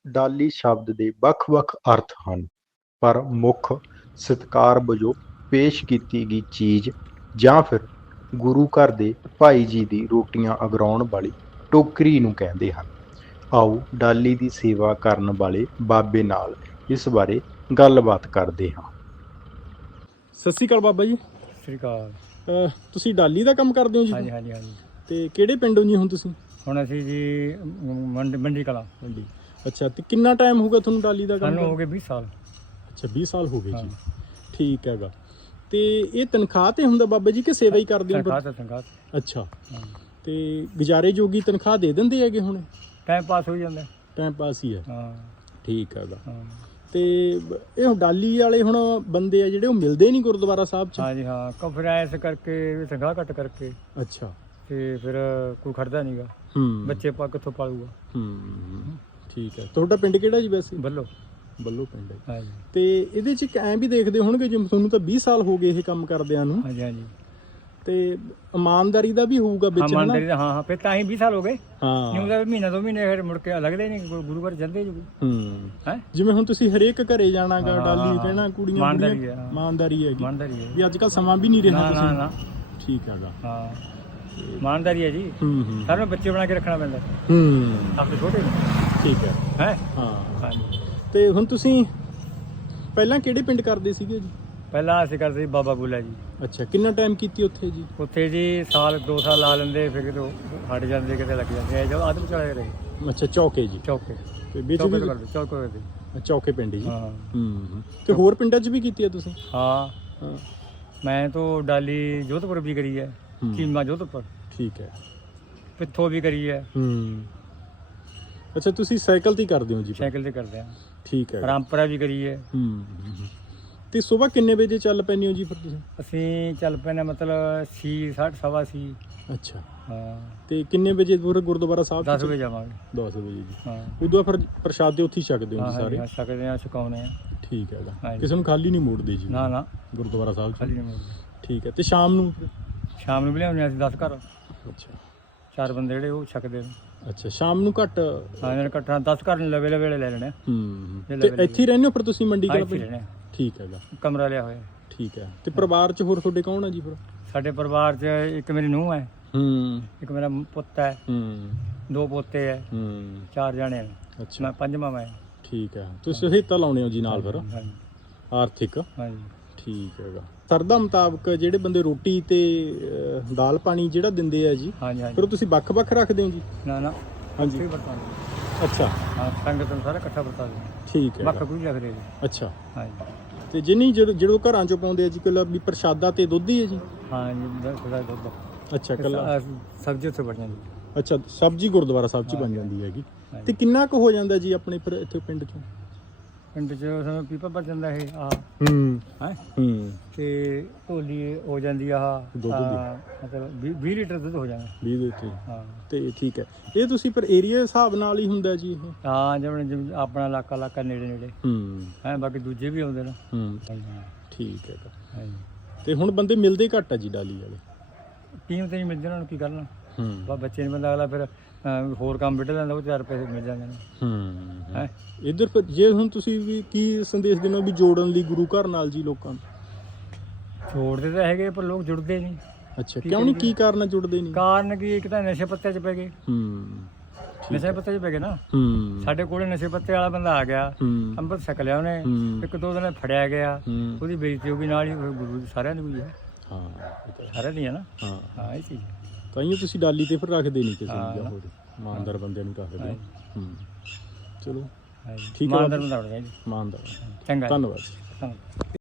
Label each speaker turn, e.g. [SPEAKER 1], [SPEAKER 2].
[SPEAKER 1] ਡਾਲੀ ਸ਼ਬਦ ਦੇ ਵੱਖ-ਵੱਖ ਅਰਥ ਹਨ, ਪਰ ਮੁੱਖ ਸਤਿਕਾਰ ਵਜੋਂ ਪੇਸ਼ ਕੀਤੀ ਗਈ ਚੀਜ਼ ਜਾਂ ਫਿਰ ਗੁਰੂ ਘਰ ਦੇ ਭਾਈ ਜੀ ਦੀ ਰੋਟੀਆਂ ਅਗਰਾਉਣ ਵਾਲੀ ਟੋਕਰੀ ਨੂੰ ਕਹਿੰਦੇ ਹਨ। ਆਓ ਡਾਲੀ ਦੀ ਸੇਵਾ ਕਰਨ ਵਾਲੇ ਬਾਬੇ ਨਾਲ ਇਸ ਬਾਰੇ ਗੱਲਬਾਤ ਕਰਦੇ ਹਾਂ। ਸਤਿ ਸ਼੍ਰੀ ਅਕਾਲ ਬਾਬਾ ਜੀ।
[SPEAKER 2] ਸਤਿ ਸ਼੍ਰੀ ਅਕਾਲ।
[SPEAKER 1] ਤੁਸੀਂ ਡਾਲੀ ਦਾ ਕੰਮ ਕਰਦੇ ਹੋ ਜੀ?
[SPEAKER 2] ਹਾਂਜੀ ਹਾਂਜੀ ਹਾਂਜੀ।
[SPEAKER 1] ਤੇ ਕਿਹੜੇ ਪਿੰਡੋਂ ਜੀ ਹੁਣ ਤੁਸੀਂ?
[SPEAKER 2] ਹੁਣ ਅਸੀਂ ਜੀ ਮੰਡੀ ਕਲਾਂ ਮੰਡੀ।
[SPEAKER 1] ਅੱਛਾ, ਤੇ ਕਿੰਨਾ ਟਾਈਮ ਹੋ ਗਿਆ ਤੁਹਾਨੂੰ ਡਾਲੀ ਦਾ ਕੰਮ?
[SPEAKER 2] ਸਾਨੂੰ ਹੋ ਗਏ 20 ਸਾਲ।
[SPEAKER 1] ਅੱਛਾ, 20 ਸਾਲ ਹੋ ਗਏ
[SPEAKER 2] ਹਾਂ।
[SPEAKER 1] ਜੀ। ਠੀਕ ਹੈਗਾ। ਤੇ ਇਹ ਤਨਖਾਹ ਤੇ ਹੁੰਦਾ ਬਾਬਾ ਜੀ ਕਿ ਸੇਵਾ ਹੀ ਕਰਦੇ ਹੋ?
[SPEAKER 2] ਤਨਖਾਹ।
[SPEAKER 1] ਅੱਛਾ,
[SPEAKER 2] ਹਾਂ।
[SPEAKER 1] ਤੇ ਗੁਜ਼ਾਰੇ ਜੋਗੀ ਤਨਖਾਹ ਦੇ ਦਿੰਦੇ ਹੈਗੇ ਹੁਣ?
[SPEAKER 2] ਟਾਈਮ ਪਾਸ ਹੋ ਜਾਂਦਾ।
[SPEAKER 1] ਟਾਈਮ ਪਾਸ ਹੀ ਹੈ।
[SPEAKER 2] ਹਾਂ।
[SPEAKER 1] ਠੀਕ ਹੈਗਾ।
[SPEAKER 2] ਹਾਂ।
[SPEAKER 1] ਤੇ ਇਹ ਡਾਲੀ ਵਾਲੇ ਹੁਣ ਬੰਦੇ ਆ ਜਿਹੜੇ ਉਹ ਮਿਲਦੇ ਨਹੀਂ ਗੁਰਦੁਆਰਾ ਸਾਹਿਬ 'ਚ?
[SPEAKER 2] ਹਾਂਜੀ ਹਾਂ, ਕੰਫਰੈਂਸ ਕਰਕੇ ਤਨਖਾਹ ਘੱਟ ਕਰਕੇ
[SPEAKER 1] ਅੱਛਾ।
[SPEAKER 2] ਤੇ ਫਿਰ ਕੋਈ ਖੜਦਾ ਨਹੀਂਗਾ। ਬੱਚੇ ਪਾ ਕਿੱਥੋਂ ਪਾਲੂਗਾ।
[SPEAKER 1] ਠੀਕ ਹੈ। ਤੁਹਾਡਾ ਪਿੰਡ ਕਿਹੜਾ ਜੀ ਵੈਸੇ?
[SPEAKER 2] ਬੱਲੋ
[SPEAKER 1] ਪਿੰਡ ਹੈ।
[SPEAKER 2] ਹਾਂਜੀ।
[SPEAKER 1] ਤੇ ਇਹਦੇ 'ਚ ਐਂ ਵੀ ਦੇਖਦੇ ਹੋਣਗੇ ਜਿਵੇਂ ਤੁਹਾਨੂੰ ਤਾਂ 20 ਸਾਲ ਹੋ ਗਏ ਇਹ ਕੰਮ ਕਰਦਿਆਂ ਨੂੰ।
[SPEAKER 2] ਹਾਂਜੀ ਹਾਂਜੀ।
[SPEAKER 1] ਤੇ ਇਮਾਨਦਾਰੀ ਦਾ ਵੀ ਹੋਊਗਾ ਵਿੱਚ?
[SPEAKER 2] ਇਮਾਨਦਾਰੀ ਦਾ ਹਾਂ। ਫਿਰ ਤਾਂ ਹੀ 20 ਸਾਲ ਹੋ ਗਏ।
[SPEAKER 1] ਹਾਂ।
[SPEAKER 2] ਨਹੀਂ ਉਹਦਾ ਮਹੀਨਾ 2 ਮਹੀਨੇ ਫਿਰ ਮੁੜ ਕੇ ਲੱਗਦੇ ਨਹੀਂ, ਗੁਰੂ ਘਰ ਜਾਂਦੇ ਜੀ।
[SPEAKER 1] ਹੈ ਜਿਵੇਂ ਹੁਣ ਤੁਸੀਂ ਹਰੇਕ ਘਰੇ ਜਾਣਾਗਾ ਡਾਲੀ ਕਹਿਣਾ ਕੁੜੀਆਂ
[SPEAKER 2] ਇਮਾਨਦਾਰੀ ਹੈ।
[SPEAKER 1] ਇਮਾਨਦਾਰੀ ਹੈਗੀ।
[SPEAKER 2] ਇਮਾਨਦਾਰੀ ਹੈ
[SPEAKER 1] ਵੀ ਅੱਜ ਕੱਲ ਸਮਾਂ ਵੀ ਨਹੀਂ ਰਿਹਾ।
[SPEAKER 2] ਨਾ ਨਾ।
[SPEAKER 1] ਠੀਕ ਹੈਗਾ।
[SPEAKER 2] ਹਾਂ, ਇਮਾਨਦਾਰੀ ਹੈ ਜੀ। ਸਾਰਿਆਂ ਨੂੰ ਬੱਚੇ ਬਣਾ ਕੇ ਰੱਖਣਾ ਪੈਂਦਾ। ਆਪਣੇ ਛੋਟੇ ਨੂੰ। ਠੀਕ ਹੈ। ਹਾਂ। ਹਾਂਜੀ।
[SPEAKER 1] ਤੇ ਹੁਣ ਤੁਸੀਂ ਪਹਿਲਾਂ ਕਿਹੜੇ ਪਿੰਡ ਕਰਦੇ ਸੀਗੇ ਜੀ?
[SPEAKER 2] ਪਹਿਲਾਂ ਅਸੀਂ ਕਰਦੇ ਸੀ ਬਾਬਾ ਬੁੱਲਾ ਜੀ।
[SPEAKER 1] ਅੱਛਾ, ਕਿੰਨਾ ਟਾਈਮ ਕੀਤੀ ਉੱਥੇ ਜੀ?
[SPEAKER 2] ਉੱਥੇ ਜੀ 2 ਸਾਲ ਲਾ ਲੈਂਦੇ, ਫਿਰ ਕਿਤੇ ਹਟ ਜਾਂਦੇ, ਕਿਤੇ ਲੱਗ ਜਾਂਦੇ। ਜਦੋਂ ਆਦਮ ਚਲੇ ਰਹੇ।
[SPEAKER 1] ਅੱਛਾ, ਚੌਕੇ ਜੀ।
[SPEAKER 2] ਚੌਕੇ
[SPEAKER 1] ਤੇ ਵਿੱਚ ਵੀ
[SPEAKER 2] ਚੌਕੇ ਕਰਦੇ।
[SPEAKER 1] ਚੌਕੇ ਪਿੰਡ ਜੀ।
[SPEAKER 2] ਹਾਂ।
[SPEAKER 1] ਤੇ ਹੋਰ ਪਿੰਡਾਂ 'ਚ ਵੀ ਕੀਤੀ ਹੈ ਤੁਸੀਂ?
[SPEAKER 2] ਹਾਂ। ਮੈਂ ਤਾਂ ਡਾਲੀ ਜੋਧਪੁਰ ਵੀ ਕਰੀ ਹੈ। ਚੀਮਾ ਜੋਧਪੁਰ। ਠੀਕ ਹੈ। ਪਿੱਥੋਂ ਵੀ ਕਰੀ ਹੈ।
[SPEAKER 1] ਅੱਛਾ, ਤੁਸੀਂ ਸਾਈਕਲ ਤੇ ਕਰਦੇ ਹੋ ਜੀ?
[SPEAKER 2] ਸਾਈਕਲ ਤੇ ਕਰਦੇ ਆ। ਠੀਕ ਹੈ। ਰਾਮਪੁਰਾ ਵੀ ਕਰੀ ਹੈ।
[SPEAKER 1] ਤੇ ਸਵੇਰ ਕਿੰਨੇ ਵਜੇ ਚੱਲ ਪੈਂਦੇ ਹੋ ਜੀ ਫਿਰ ਤੁਸੀਂ?
[SPEAKER 2] ਅਸੀਂ ਚੱਲ ਪੈਂਦੇ ਮਤਲਬ 6, 7:30 6। ਅੱਛਾ। ਹਾਂ। ਤੇ
[SPEAKER 1] ਕਿੰਨੇ ਵਜੇ ਪੂਰੇ ਗੁਰਦੁਆਰਾ ਸਾਹਿਬ?
[SPEAKER 2] 10 ਵਜੇ ਜਾਵਾਂਗੇ।
[SPEAKER 1] 10 ਵਜੇ ਜੀ।
[SPEAKER 2] ਹਾਂ।
[SPEAKER 1] ਉਦੋਂ ਫਿਰ ਪ੍ਰਸ਼ਾਦੇ ਉੱਥੇ ਹੀ ਛਕਦੇ ਹੋ ਜੀ ਸਾਰੇ?
[SPEAKER 2] ਹਾਂ, ਛਕਦੇ ਆ, ਛਕਾਉਣੇ ਆ।
[SPEAKER 1] ਠੀਕ ਹੈਗਾ। ਕਿਸੇ ਨੂੰ ਖਾਲੀ ਨਹੀਂ ਮੋੜਦੇ ਜੀ?
[SPEAKER 2] ਨਾ ਨਾ,
[SPEAKER 1] ਗੁਰਦੁਆਰਾ ਸਾਹਿਬ
[SPEAKER 2] ਖਾਲੀ ਨਹੀਂ ਮੋੜਦੇ।
[SPEAKER 1] ਠੀਕ ਹੈ। ਤੇ ਸ਼ਾਮ ਨੂੰ? ਸ਼ਾਮ
[SPEAKER 2] ਨੂੰ ਵੀ ਲਿਆਉਂਦੇ ਅਸੀਂ 10 ਘਰ।
[SPEAKER 1] ਅੱਛਾ।
[SPEAKER 2] 4 ਬੰਦੇ ਜਿਹੜੇ ਉਹ ਛਕਦੇ ਨੇ।
[SPEAKER 1] ਅੱਛਾ, ਸ਼ਾਮ ਨੂੰ ਘੱਟ?
[SPEAKER 2] ਹਾਂ, ਇਹਨਾਂ ਘੱਟਾ 10 ਘਰ ਨੂੰ ਲਵੇ ਲੈ ਲੈਣੇ।
[SPEAKER 1] ਤੇ ਇੱਥੇ ਹੀ ਰਹਿੰਦੇ ਹੋ ਫਿਰ ਤੁਸੀਂ ਮੰਡੀ ਕੋਲ?
[SPEAKER 2] ਇੱਥੇ ਰਹਿੰਦੇ। ਠੀਕ
[SPEAKER 1] ਹੈਗਾ।
[SPEAKER 2] ਕਮਰਾ ਲਿਆ ਹੋਇਆ।
[SPEAKER 1] ਠੀਕ ਹੈ। ਤੇ ਪਰਿਵਾਰ 'ਚ ਹੋਰ ਤੁਹਾਡੇ ਕੌਣ ਹੈ ਜੀ ਫਿਰ?
[SPEAKER 2] ਸਾਡੇ ਪਰਿਵਾਰ 'ਚ ਇੱਕ ਮੇਰੀ ਨੂੰਹ ਹੈ। ਇੱਕ ਮੇਰਾ ਪੁੱਤ ਹੈ। 2 ਪੋਤੇ ਹੈ। 4 ਜਾਣੇ ਨੇ। ਅੱਛਾ। ਮੈਂ 5ਵਾਂ ਮੈਂ।
[SPEAKER 1] ਠੀਕ ਹੈ। ਤੁਸੀਂ ਹਿੱਤਾ ਲਾਉਣੇ ਹੋ ਜੀ ਨਾਲ ਫਿਰ? ਆਰਥਿਕ? ਹਾਂਜੀ। ਠੀਕ ਹੈਗਾ। ਸਰਦਾ ਮੁਤਾਬਕ ਜਿਹੜੇ ਬੰਦੇ ਰੋਟੀ ਤੇ ਦਾਲ ਪਾਣੀ ਜਿਹੜਾ ਦਿੰਦੇ ਆ ਜੀ, ਫਿਰ ਤੁਸੀਂ ਵੱਖ-ਵੱਖ ਰੱਖਦੇ ਹੋ ਜੀ? ਨਾ ਨਾ। ਹਾਂਜੀ। ਅੱਛਾ। ਹਾਂ, ਸੰਗਤ ਨੂੰ ਸਾਰਾ ਇਕੱਠਾ ਵਰਤਾ ਦਿੰਦੇ। ਠੀਕ ਹੈ। ਵੱਖ ਕੋਈ ਰੱਖਦੇ ਜੀ। ਅੱਛਾ। ਹਾਂਜੀ। ਤੇ ਜਿੰਨੀ ਜਦੋਂ ਘਰਾਂ ਚੋਂ ਪਾਉਂਦੇ ਆ ਜੀ, ਕੱਲਾ ਵੀ ਪ੍ਰਸ਼ਾਦਾ ਤੇ ਦੁੱਧ ਹੀ ਹੈ ਜੀ? ਹਾਂ ਜੀ, ਦੁੱਧ। ਅੱਛਾ, ਕੱਲਾ ਸਬਜ਼ੀ ਉੱਥੇ ਬਣ ਜਾਂਦੀ। ਅੱਛਾ, ਸਬਜ਼ੀ ਗੁਰਦੁਆਰਾ ਸਾਹਿਬ 'ਚ ਬਣ ਜਾਂਦੀ ਹੈਗੀ। ਤੇ ਕਿੰਨਾ ਕੁ ਹੋ ਜਾਂਦਾ ਜੀ ਆਪਣੇ ਫਿਰ ਇੱਥੇ ਪਿੰਡ 'ਚੋਂ? ਪਿੰਡ 'ਚ ਸਾਨੂੰ ਪੀਪਾ ਭਰ ਜਾਂਦਾ ਇਹ ਹੈ। ਤੇ ਢੋਲੀ ਹੋ ਜਾਂਦੀ ਆ ਦੁੱਧ ਦੀ, ਮਤਲਬ 20 ਲੀਟਰ ਦੁੱਧ ਹੋ ਜਾਂਦਾ। 20 ਲੀਟਰ? ਹਾਂ। ਤੇ ਠੀਕ ਹੈ। ਇਹ ਤੁਸੀਂ ਫਿਰ ਏਰੀਆ ਹਿਸਾਬ ਨਾਲ ਹੀ ਹੁੰਦਾ ਜੀ ਇਹ? ਹਾਂ, ਜਿਵੇਂ ਆਪਣਾ ਇਲਾਕਾ ਨੇੜੇ ਹੈ। ਬਾਕੀ ਦੂਜੇ ਵੀ ਆਉਂਦੇ ਨੇ। ਠੀਕ ਹੈਗਾ। ਹਾਂਜੀ। ਤੇ ਹੁਣ ਬੰਦੇ ਮਿਲਦੇ ਘੱਟ ਆ ਜੀ ਡਾਲੀ ਵਾਲੇ? ਟੀਮ ਤੇ ਨਹੀਂ ਮਿਲਦੇ, ਉਹਨਾਂ ਨੂੰ ਕੀ ਕਰਨਾ। ਬੱਚੇ ਨਹੀਂ ਬੰਦਾ, ਅਗਲਾ ਫਿਰ ਹੋਰ ਕੰਮ ਵਿੱਢ ਲੈਂਦਾ, ਉਹ 4 ਪੈਸੇ ਮਿਲ ਜਾਂਦੇ ਨੇ। ਹੈ ਇੱਧਰ ਫਿਰ ਜੇ ਹੁਣ ਤੁਸੀਂ ਵੀ ਕੀ ਸੰਦੇਸ਼ ਦੇਣਾ ਵੀ ਜੋੜਨ ਲਈ ਗੁਰੂ ਘਰ ਨਾਲ ਜੀ ਲੋਕਾਂ ਨੂੰ? ਜੋੜਦੇ ਤਾਂ ਹੈਗੇ, ਪਰ ਲੋਕ ਜੁੜਦੇ ਨਹੀਂ। ਅੱਛਾ, ਕਿਉਂ ਨਹੀਂ? ਕੀ ਕਾਰਨ ਜੁੜਦੇ ਨਹੀਂ? ਕਾਰਨ ਕੀ, ਇੱਕ ਤਾਂ ਨਸ਼ੇ ਪੱਤੇ 'ਚ ਪੈ ਗਏ। ਨਸ਼ੇ ਪੱਤੇ 'ਚ ਪੈ ਗਏ ਨਾ। ਸਾਡੇ ਕੋਲੇ ਨਸ਼ੇ ਪੱਤੇ ਵਾਲਾ ਬੰਦਾ ਆ ਗਿਆ, ਅੰਮ੍ਰਿਤ ਛਕ ਲਿਆ ਉਹਨੇ, 1-2 ਦਿਨ ਫੜਿਆ ਗਿਆ, ਉਹਦੀ ਬੇਇੱਜ਼ਤੀ ਹੋ ਗਈ ਨਾਲ ਹੀ। ਗੁਰੂ ਸਾਰਿਆਂ ਦੀ ਹੋਈ ਹੈ। ਹਾਂ, ਸਾਰਿਆਂ ਦੀ ਹੈ ਨਾ। ਹਾਂ, ਇਹ ਚੀਜ਼ ਤਾਂ ਹੀ ਤੁਸੀਂ ਡਾਲੀ ਤੇ ਫਿਰ ਰੱਖਦੇ ਨਹੀਂ ਕਿਸੇ ਨੂੰ, ਜਾਂ ਹੋਰ ਇਮਾਨਦਾਰ ਬੰਦਿਆਂ ਨੂੰ ਰੱਖਦੇ। ਚਲੋ ਠੀਕ ਹੈ। ਇਮਾਨਦਾਰ ਬੰਦਾ ਹੋਣਾ ਚਾਹੀਦਾ। ਇਮਾਨਦਾਰ। ਚੰਗਾ, ਧੰਨਵਾਦ।